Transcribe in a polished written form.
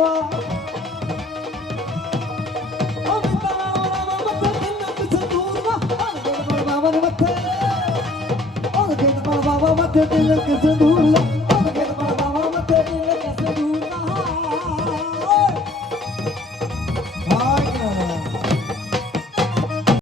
ਜਲਵਾ ਉਹ ਮਿੱਤਰਾ ਮੱਥੇ ਤਿਲਕ ਸੰਦੂਰ ਵਾ ਉਹ ਬਾਬਾ ਦੇ ਮੱਥੇ ਉਹ ਬਾਬਾ ਮੱਥੇ ਤਿਲਕ ਸੰਦੂਰ ਲਾ